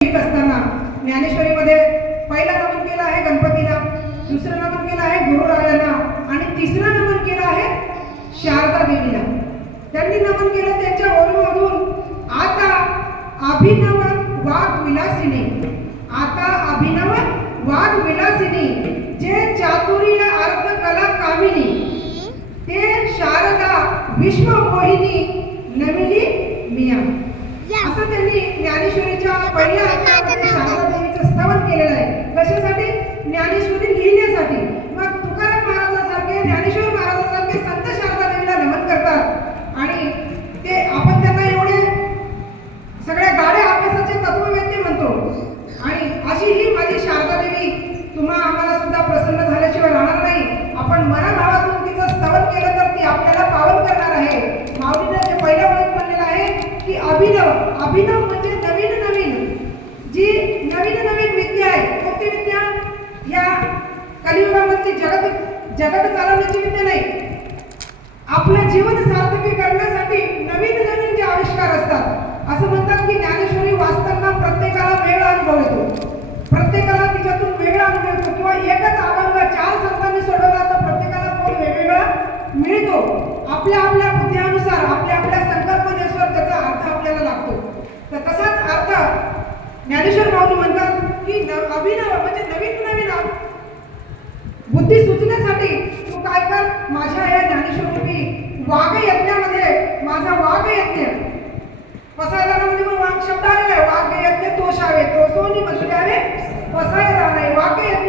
असताना ज्ञानेश्वरीमध्ये पहिला नमन केलं आहे गणपतीला दुसरं नमन केलं आहे गुरुरायांना आणि तिसरं नमन केलं आहे शारदा देवीला. त्यांनी नमन केलं त्यांच्या ओळीमधून. आता अभिनव वाघ विलासिनी आता अभिनव वाघ विलासिनी जे चातुर्य अर्थ कला कामिनी ते शारदा विश्व मोहिनी नमिली मिया. त्यांनी ज्ञानेश्वरीच्या पहिल्या अध्यायामध्ये शारदा केलेलं आहे. कशासाठी? ज्ञानेश्वरी लिहिण्यासाठी. मग तुकाराम महाराजासारखे ज्ञानेश्वर महाराजासारखे संत शारदा देवीला नमन करतात. आणि ते आपण त्यांना एवढे सगळ्या गाड्या अभ्यासाचे तत्ववेत्ते म्हणतो. आणि अशी ही माझी शारदा देवी तुम्हा आम्हाला सुद्धा प्रसन्न झाल्याशिवाय राहणार नाही. आपण मरा तिचं स्तवन केलं तर ती आपल्याला पावन करणार आहे माऊलीनं जे पहिल्या वळीत म्हणलेलं आहे की अभिनव अभिनव म्हणजे नवीन नवीन. जी नवीन नवीन विद्या आहे कोणती विद्या? या कलियुगामध्ये जगत जगत चालवण्याची विद्या नाही. आपलं जीवन सार्थकी करण्यासाठी नवीन नवीन जे आविष्कार असतात असं म्हणतात की ज्ञानेश्वरी वाचताना प्रत्येकाला वेगळा अनुभव येतो. प्रत्येकाला तिच्यातून वेगळा अनुभव येतो किंवा एकच अभंग चार संतांनी सोडवला तर प्रत्येकाला कोण वेगवेगळा मिळतो. आपल्या आपल्या बुद्ध्यानुसार आपल्या आपल्या संकल्पनेनुसार त्याचा अर्थ आपल्याला लागतो तर तसाच अर्थ ज्ञानेश्वर माऊली म्हणतात की अभिनव म्हणजे नवीन नवीन बुद्धी सुचण्यासाठी तू काय कर? माझ्या या ज्ञानेश्वरी वाघ यज्ञामध्ये माझा वाघ यज्ञ. पसायला म्हणजे मग वाघ शब्द आलेला आहे. वाघ यज्ञ तोषावे तो सोनी मधुरावे पसायला आहे. वाघ यज्ञ.